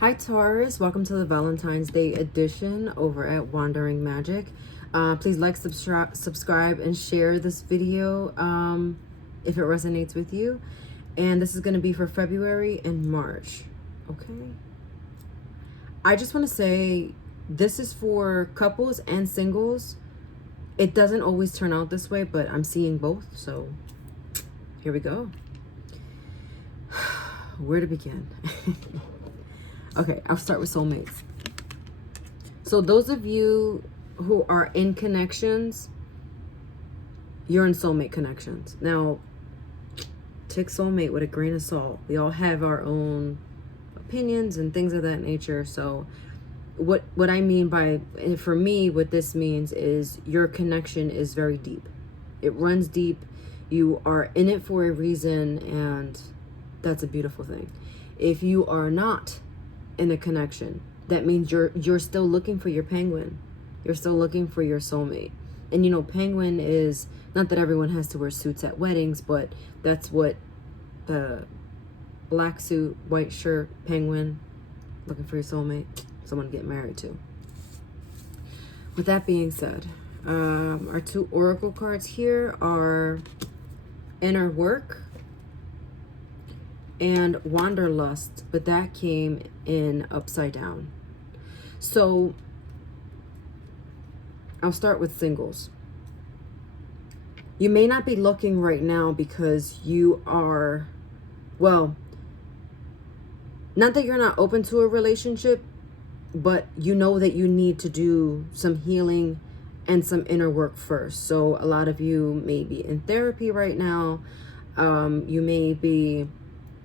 Hi Taurus, welcome to the Valentine's Day edition over at Wandering Magic. Please like, subscribe, and share this video if it resonates with you. And this is going to be for February and March. Okay. I just want to say this is for couples and singles. It doesn't always turn out this way, but I'm seeing both. So here we go. Where to begin? Okay, I'll start with soulmates. So those of you who are in connections, you're in soulmate connections. Now, take soulmate with a grain of salt. We all have our own opinions and things of that nature. So what I mean by, for me, what this means is your connection is very deep. It runs deep. You are in it for a reason, and that's a beautiful thing. If you are not in a connection, that means you're still looking for your penguin. You're still looking for your soulmate. And you know, penguin is, not that everyone has to wear suits at weddings, but that's what the black suit, white shirt, penguin, looking for your soulmate, someone to get married to. With that being said, our two oracle cards here are Inner Work and Wanderlust, but that came in upside down. So I'll start with singles. You may not be looking right now because you are, well, not that you're not open to a relationship, but you know that you need to do some healing and some inner work first. So a lot of you may be in therapy right now. You may be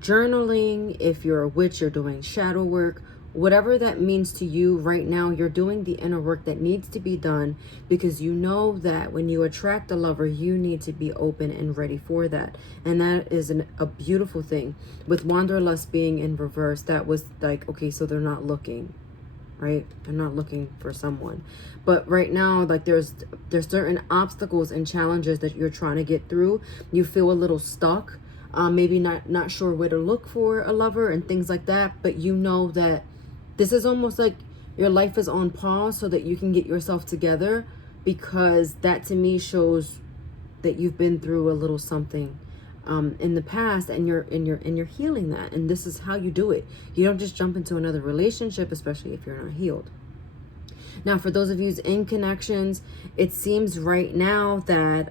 journaling. If you're a witch, you're doing shadow work. Whatever that means to you right now, you're doing the inner work that needs to be done, because you know that when you attract a lover, you need to be open and ready for that. And that is a beautiful thing. With Wanderlust being in reverse, that was like, okay, so they're not looking, right? They're not looking for someone. But right now, like there's certain obstacles and challenges that you're trying to get through. You feel a little stuck. Maybe not sure where to look for a lover and things like that, but you know that this is almost like your life is on pause so that you can get yourself together, because that to me shows that you've been through a little something in the past, and you're healing that, and this is how you do it. You don't just jump into another relationship, especially if you're not healed. Now, for those of you in connections, it seems right now that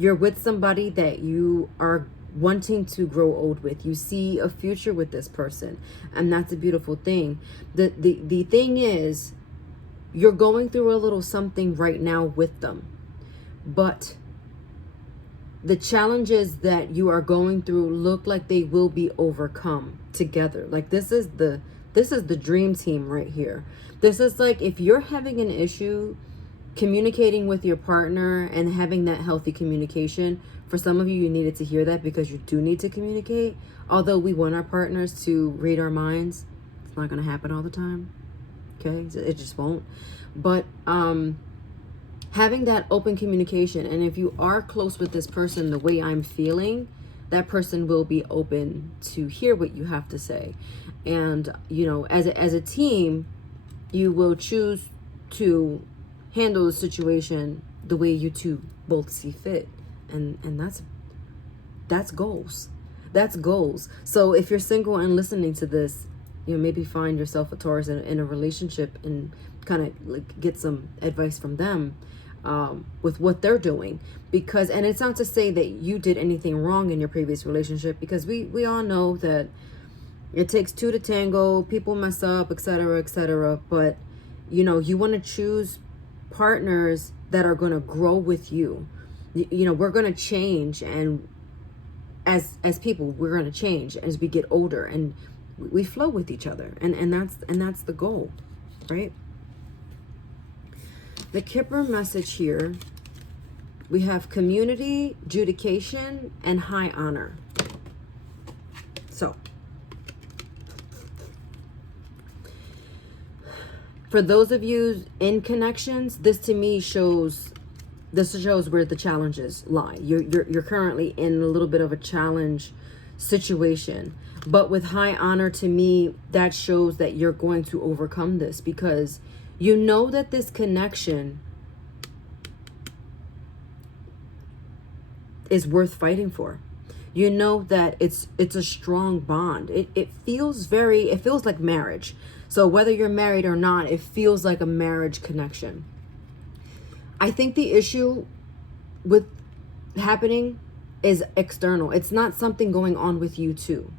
you're with somebody that you are wanting to grow old with. You see a future with this person, and that's a beautiful thing. The thing is, you're going through a little something right now with them, but the challenges that you are going through look like they will be overcome together. Like this is the dream team right here. This is like, if you're having an issue communicating with your partner and having that healthy communication, for some of you, you needed to hear that, because you do need to communicate. Although we want our partners to read our minds, it's not going to happen all the time. Okay, it just won't. But having that open communication, and if you are close with this person the way I'm feeling, that person will be open to hear what you have to say. And you know, as a team, you will choose to handle the situation the way you two both see fit, and that's goals. That's goals. So if you're single and listening to this, you know, maybe find yourself a Taurus in a relationship and kind of like get some advice from them with what they're doing, because, and it's not to say that you did anything wrong in your previous relationship, because we all know that it takes two to tango, people mess up, etc., but you know, you want to choose partners that are going to grow with you. You know, we're going to change, and as people, we're going to change as we get older, and we flow with each other, and that's the goal, right? The Kipper message here, we have community, judication, and high honor. So for those of you in connections, this to me shows where the challenges lie. You're currently in a little bit of a challenge situation. But with high honor, to me, that shows that you're going to overcome this, because you know that this connection is worth fighting for. You know that it's a strong bond. It feels like marriage. So whether you're married or not, it feels like a marriage connection. I think the issue with happening is external. It's not something going on with you too.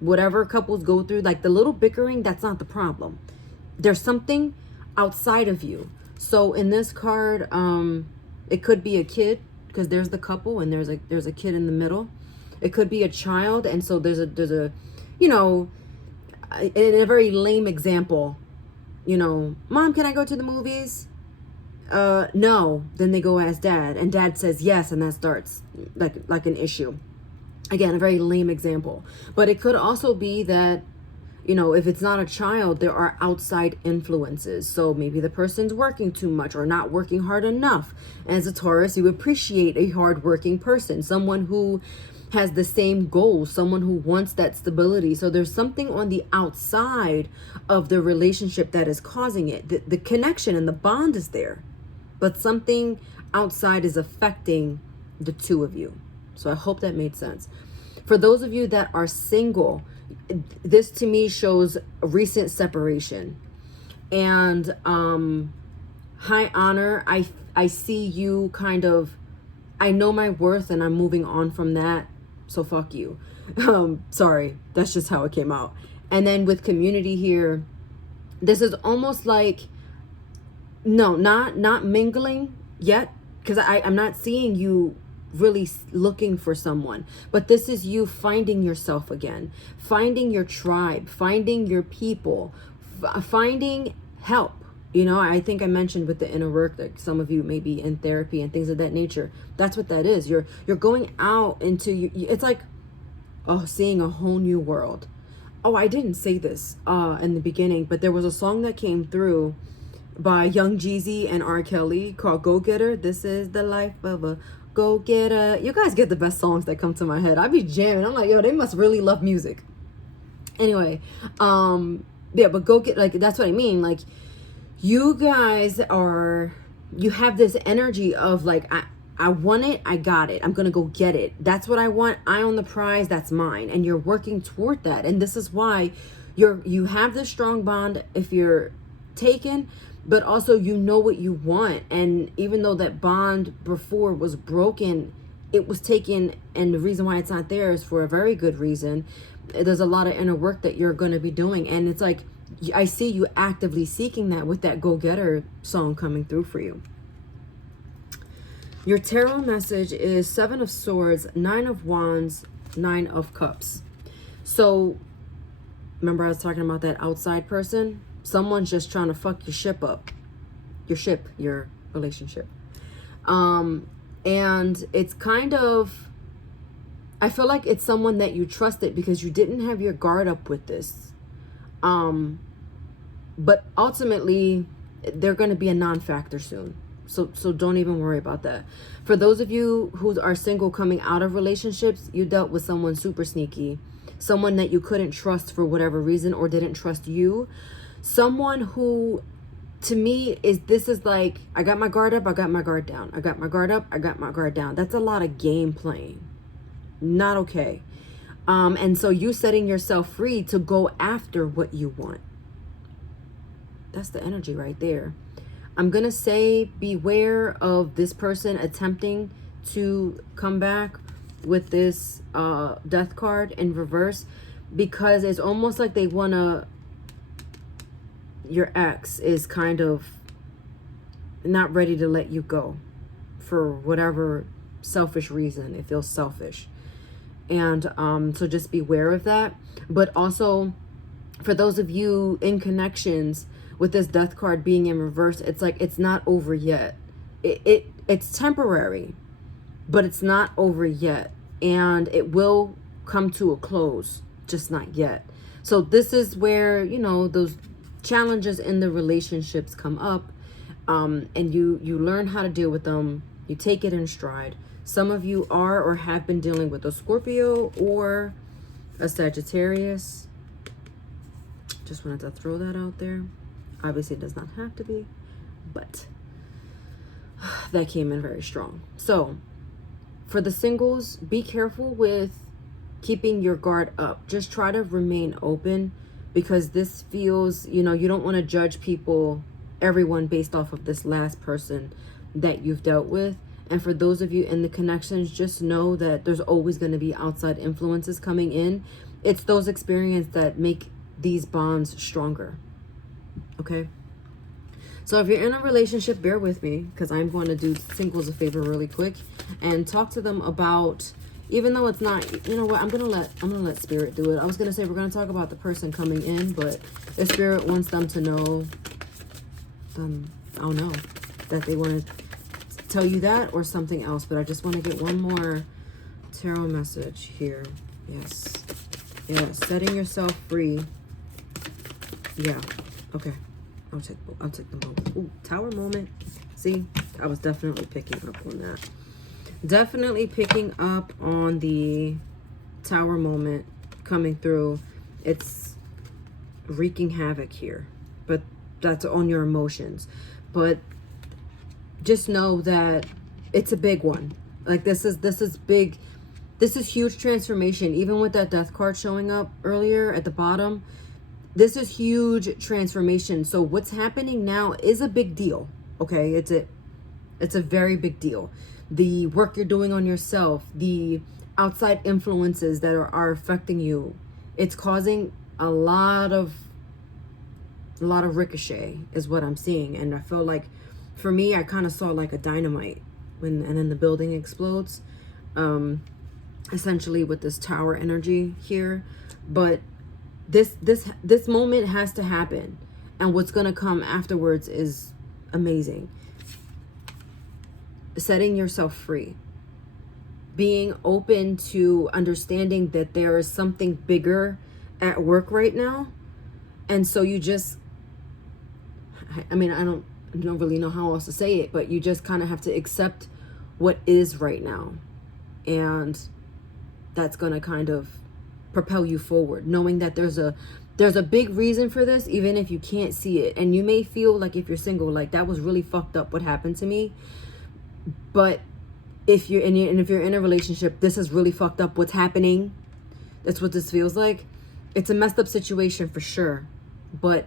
Whatever couples go through, like the little bickering, that's not the problem. There's something outside of you. So in this card, it could be a kid, because there's the couple and there's a kid in the middle. It could be a child, and so there's a you know, in a very lame example, you know, Mom, can I go to the movies? No. Then they go ask Dad, and Dad says yes, and that starts like an issue. Again, a very lame example. But it could also be that, you know, if it's not a child, there are outside influences. So maybe the person's working too much or not working hard enough. As a Taurus, you appreciate a hardworking person, someone who has the same goals, someone who wants that stability. So there's something on the outside of the relationship that is causing it. The connection and the bond is there, but something outside is affecting the two of you. So I hope that made sense. For those of you that are single, this to me shows a recent separation. And high honor, I see you kind of, I know my worth and I'm moving on from that. So fuck you. Sorry, that's just how it came out. And then with community here, this is almost like, no, not mingling yet, because I'm not seeing you really looking for someone, but this is you finding yourself again, finding your tribe, finding your people, finding help. You know, I think I mentioned with the inner work that some of you may be in therapy and things of that nature. That's what that is. You're going out into, it's like, oh, seeing a whole new world. Oh, I didn't say this in the beginning, but there was a song that came through by Young Jeezy and R. Kelly called Go Getter. This is the life of a go getter. You guys get the best songs that come to my head. I be jamming. I'm like, yo, they must really love music. Anyway, yeah, but go get, like, that's what I mean. Like, you guys you have this energy of like, I want it, I got it, I'm gonna go get it. That's what I want. I own the prize, that's mine. And you're working toward that. And this is why you have this strong bond if you're taken, but also you know what you want. And even though that bond before was broken, it was taken, and the reason why it's not there is for a very good reason. There's a lot of inner work that you're going to be doing, and it's like, I see you actively seeking that with that go-getter song coming through for you. Your tarot message is 7 of Swords, 9 of Wands, 9 of Cups. So remember I was talking about that outside person? Someone's just trying to fuck your ship up. Your relationship. And it's kind of, I feel like it's someone that you trusted because you didn't have your guard up with this. But ultimately, they're going to be a non-factor soon. So don't even worry about that. For those of you who are single coming out of relationships, you dealt with someone super sneaky. Someone that you couldn't trust for whatever reason, or didn't trust you. Someone who, to me, this is like, I got my guard up, I got my guard down. I got my guard up, I got my guard down. That's a lot of game playing. Not okay. And so you setting yourself free to go after what you want. That's the energy right there. I'm going to say beware of this person attempting to come back with this death card in reverse, because it's almost like they want to, your ex is kind of not ready to let you go for whatever selfish reason. It feels selfish. And so just beware of that. But also, for those of you in connections, with this death card being in reverse, it's like, it's not over yet. It's temporary, but it's not over yet. And it will come to a close, just not yet. So this is where, you know, those challenges in the relationships come up, and you learn how to deal with them. You take it in stride. Some of you are or have been dealing with a Scorpio or a Sagittarius. Just wanted to throw that out there. Obviously, it does not have to be, but that came in very strong. So for the singles, be careful with keeping your guard up. Just try to remain open, because this feels, you know, you don't want to judge people, everyone, based off of this last person that you've dealt with. And for those of you in the connections, just know that there's always going to be outside influences coming in. It's those experiences that make these bonds stronger. Okay? So if you're in a relationship, bear with me, because I'm going to do singles a favor really quick and talk to them about, even though it's not, you know what, I'm gonna let spirit do it. I was gonna say we're gonna talk about the person coming in, but if spirit wants them to know, then I'll know that they want to tell you that or something else. But I just want to get one more tarot message here. Yes. Yeah. Setting yourself free. Yeah. Okay. I'll take them both. Ooh, Tower moment. See, I was definitely picking up on that. Definitely picking up on the Tower moment coming through. It's wreaking havoc here, but that's on your emotions. But just know that it's a big one. Like this is big. This is huge transformation. Even with that Death card showing up earlier at the bottom, this is huge transformation. So what's happening now is a big deal. Okay, it's a very big deal. The work you're doing on yourself, the outside influences that are affecting you, it's causing a lot of ricochet is what I'm seeing. And I feel like, for me, I kind of saw like a dynamite and then the building explodes, essentially with this tower energy here. But this moment has to happen, and what's going to come afterwards is amazing. Setting yourself free, being open to understanding that there is something bigger at work right now. And so you just, I mean, I don't really know how else to say it, but you just kind of have to accept what is right now, and that's going to kind of propel you forward, knowing that there's a big reason for this, even if you can't see it. And you may feel like, if you're single, like that was really fucked up what happened to me. But if you're in a relationship, this is really fucked up what's happening. That's what this feels like. It's a messed up situation for sure, but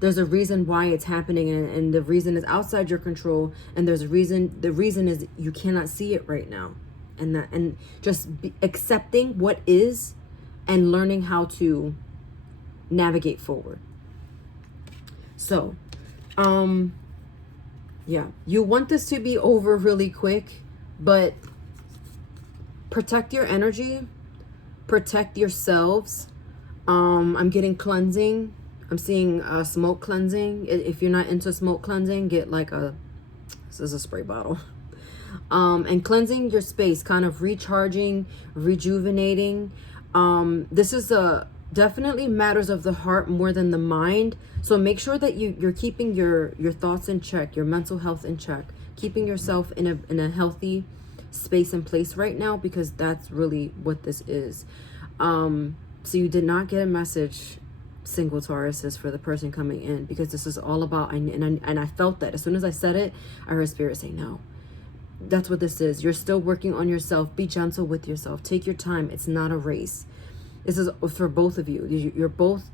there's a reason why it's happening, and the reason is outside your control. And there's a reason. The reason is you cannot see it right now, and just accepting what is and learning how to navigate forward. So, yeah, you want this to be over really quick, but protect your energy, protect yourselves. I'm getting cleansing. I'm seeing smoke cleansing. If you're not into smoke cleansing, get like this is a spray bottle. And cleansing your space, kind of recharging, rejuvenating. This is definitely matters of the heart more than the mind. So make sure that you're keeping your thoughts in check, your mental health in check, keeping yourself in a healthy space and place right now, because that's really what this is. So you did not get a message, single Tauruses, for the person coming in, because this is all about, and I felt that as soon as I said it, I heard spirit say no. That's what this is. You're still working on yourself. Be gentle with yourself. Take your time. It's not a race. This is for both of you. You're both,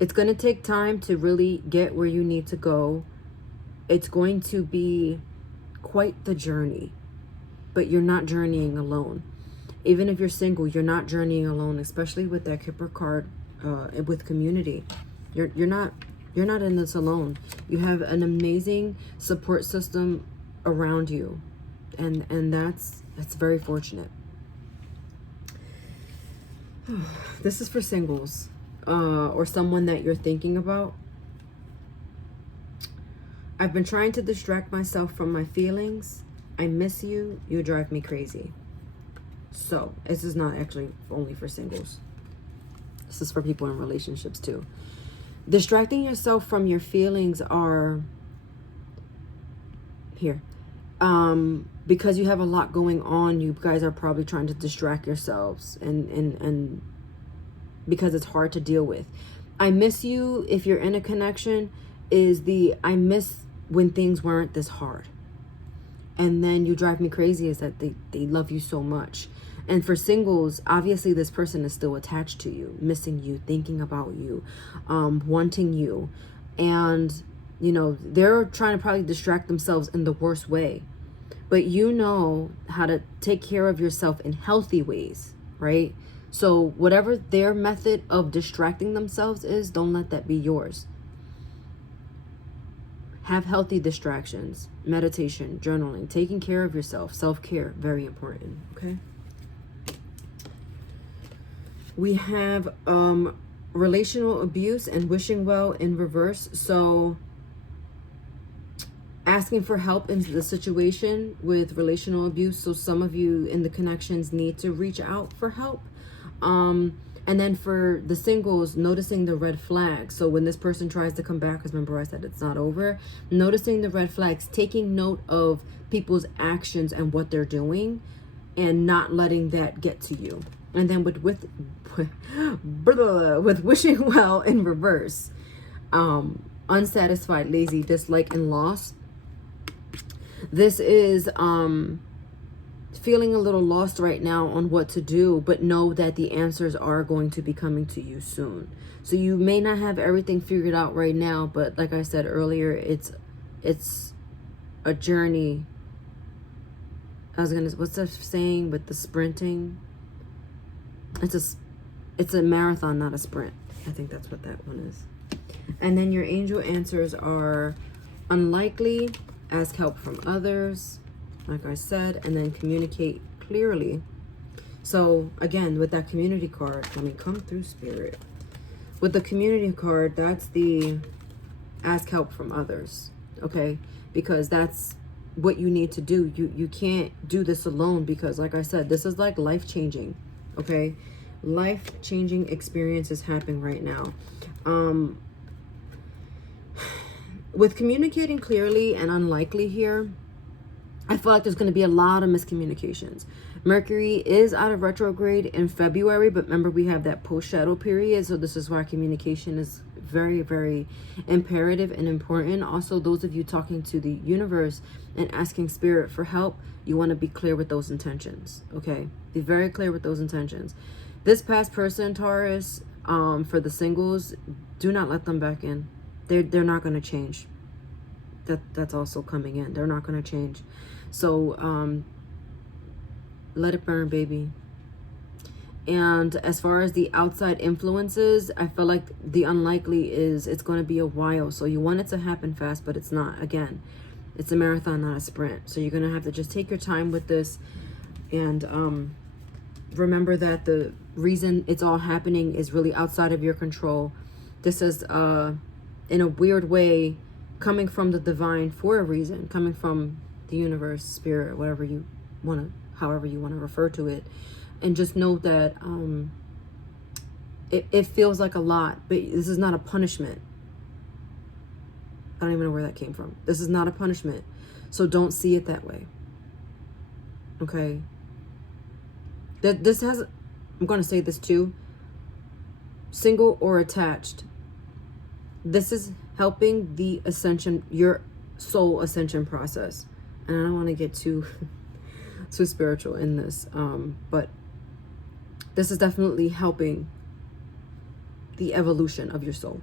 it's going to take time to really get where you need to go. It's going to be quite the journey, but you're not journeying alone. Even if you're single, you're not journeying alone, especially with that Kipper card, with community. You're not in this alone. You have an amazing support system around you, and that's very fortunate. This is for singles, or someone that you're thinking about. I've been trying to distract myself from my feelings. I miss you. You drive me crazy. So this is not actually only for singles. This is for people in relationships too. Distracting yourself from your feelings are here. because you have a lot going on, you guys are probably trying to distract yourselves, and because it's hard to deal with. I miss you, if you're in a connection, is I miss when things weren't this hard. And then you drive me crazy is that they love you so much. And for singles, obviously this person is still attached to you, missing you, thinking about you, wanting you. And, you know, they're trying to probably distract themselves in the worst way. But you know how to take care of yourself in healthy ways, right? So whatever their method of distracting themselves is, don't let that be yours. Have healthy distractions, meditation, journaling, taking care of yourself, self-care, very important, okay? We have relational abuse and wishing well in reverse. So asking for help in the situation with relational abuse. So some of you in the connections need to reach out for help. And then for the singles, noticing the red flags. So when this person tries to come back, because remember I said it's not over, noticing the red flags, taking note of people's actions and what they're doing, and not letting that get to you. And then with wishing well in reverse, unsatisfied, lazy, dislike, and loss. This is feeling a little lost right now on what to do, but know that the answers are going to be coming to you soon. So you may not have everything figured out right now, but like I said earlier, it's a journey. What's the saying with the sprinting? It's a marathon, not a sprint. I think that's what that one is. And then your angel answers are unlikely, ask help from others, like I said, and then communicate clearly. So again, with that community card, let me come through, Spirit. With the community card, that's the ask help from others, okay? Because that's what you need to do. You can't do this alone, because like I said, this is like life-changing, okay? Life-changing experiences happening right now. With communicating clearly and unlikely here, I feel like there's going to be a lot of miscommunications. Mercury is out of retrograde in February, but remember we have that post-shadow period, so this is why communication is very, very imperative and important. Also, those of you talking to the universe and asking spirit for help, you want to be clear with those intentions, okay? Be very clear with those intentions. This past person, Taurus, for the singles, do not let them back in. They're not going to change. That's also coming in. They're not going to change. So let it burn, baby. And as far as the outside influences, I feel like the unlikely is it's going to be a while. So you want it to happen fast, but it's not. Again, it's a marathon, not a sprint. So you're going to have to just take your time with this. And remember that the reason it's all happening is really outside of your control. This is, in a weird way, coming from the divine for a reason, coming from the universe, spirit, whatever you want to, however you want to refer to it. And just know that it feels like a lot, but this is not a punishment. I don't even know where that came from. This is not a punishment. So don't see it that way. Okay? This has, I'm going to say this too, single or attached. This is helping the ascension, your soul ascension process. And I don't want to get too spiritual in this, but this is definitely helping the evolution of your soul.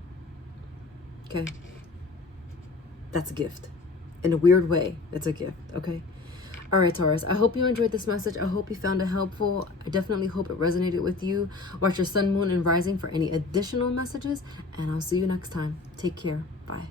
Okay? That's a gift. In a weird way, it's a gift. Okay? All right, Taurus, I hope you enjoyed this message. I hope you found it helpful. I definitely hope it resonated with you. Watch your sun, moon, and rising for any additional messages, and I'll see you next time. Take care. Bye.